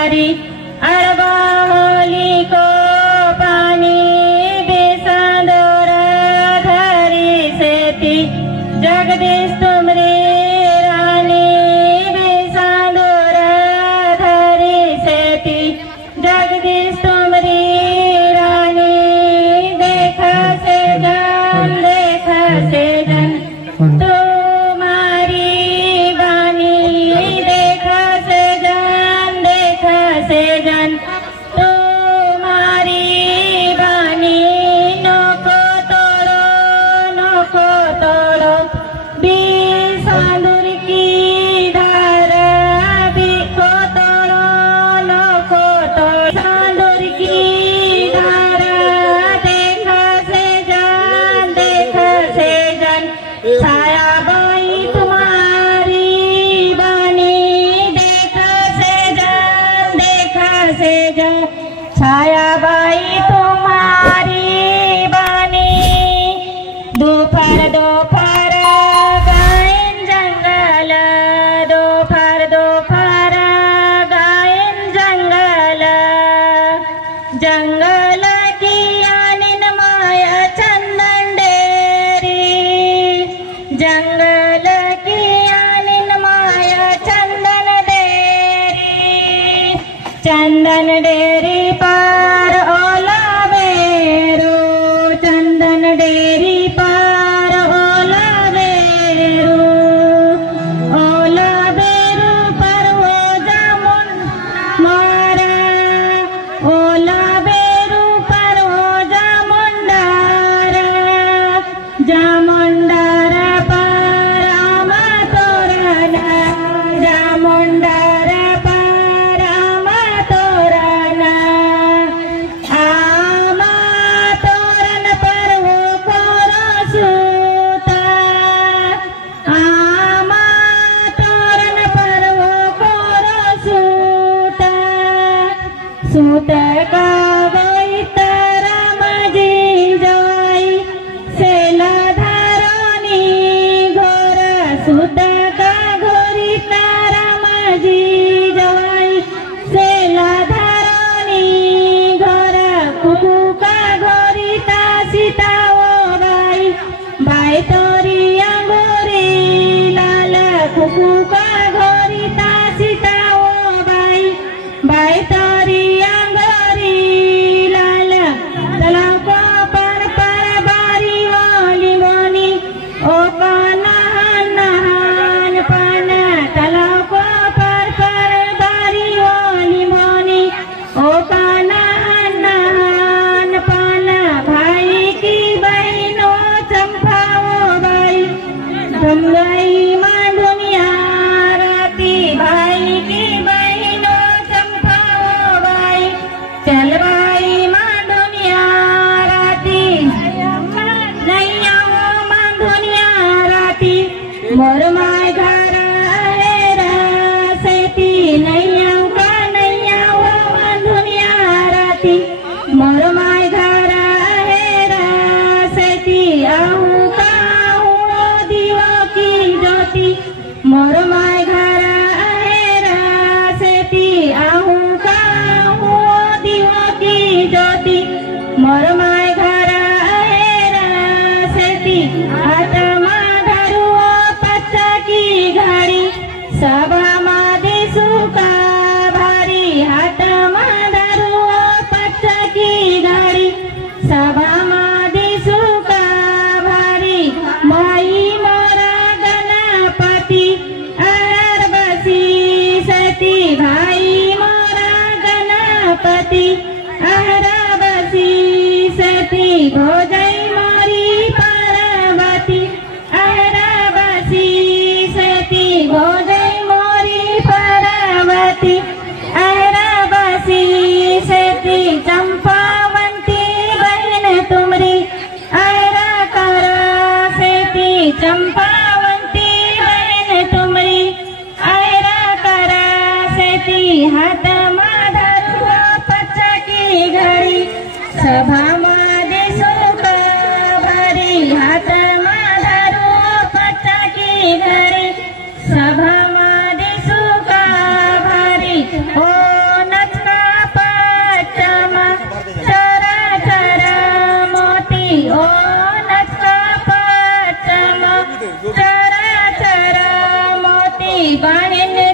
तुम्हारी अरबा होली को पानी बेसांदोर धरी सेती जगदीश तुमरी रानी बेसांदोर धरी सेती जगदीश तुमरी रानी देखा से जन तुम्हारी बानी देखा से जन तुम्हारी बानी नको तोड़ो बिसांदूर की धारा बिको तोड़ो नको तोड़ो बिसांदूर की धारा देखा से जन छाया बाई तुम्हारी बानी देखा से जन छाया बाई तुम्हारी बानी दोपहर गायन जंगल दोपहर गायन जंगल की आनिन माया चंदन डेरी जंगल की आनिन माया चंदन डेरी पर ओला बेरू चंदन डेरी पर ओला बेरू पर वो जामुन मारा ओला बेरू पर वो जामुंडारा पर आमा तोरना जामुंडारा पर आमा तोरन पर वो कोरा सूता आमा तोरन पर वो कोरा सूत का गई तारा मजी जाई सेला धारानी घोरा सूत का घोरी तारा मजी जाई सेला धारानी घोरा कुकू का घोरी ता सीता ओ बाई तोरी अंगोरी लाल कुकू का घोरी ता सीता ओ बाई तोरी अंगोरी लाल तलाव को पर बारी वाली मोनी ओ नहान पान तलाव को पर बारी वाली मोनी ओ नहान पान भाई की बहनों चंपाओ बाई तुम गई मां दुनिया राती भाई की बहनों चंपाओ बाई चल भाई मां दुनिया राती नैया मां दुनिया राती मोर माय घर हेरा सेती नैया का नैया मां दुनिया राती मोर माय घर हेरा सेती आहू का दीवा की ज्योति मोर माय घर हेरा सेती आहू का दीवा की ज्योति मोर माय घर हेरा सेती हाथ धरू पच्चा की घड़ी सभा मादे सुका भारी हाथ धरू पच्चा की घड़ी सभा मादे सुका भारी माई मोरा गणपति अहर बसी सती भाई मोरा गणपति अहर बसी सती भोजई मोरी पार्वती अहर बसी सती भोजई मोरी पार्वती अहर बसी सती चंपावंती बहन तुमरी अहर कर सेती चंपावंती बहन तुमरी अहर कर सेती हाथ माधरू पच्चा की घड़ी सभा मादे सुका भारी हाथ माधरू पच्चा की घड़ी सभा मादे सुका भारी ओ न ठिकाणी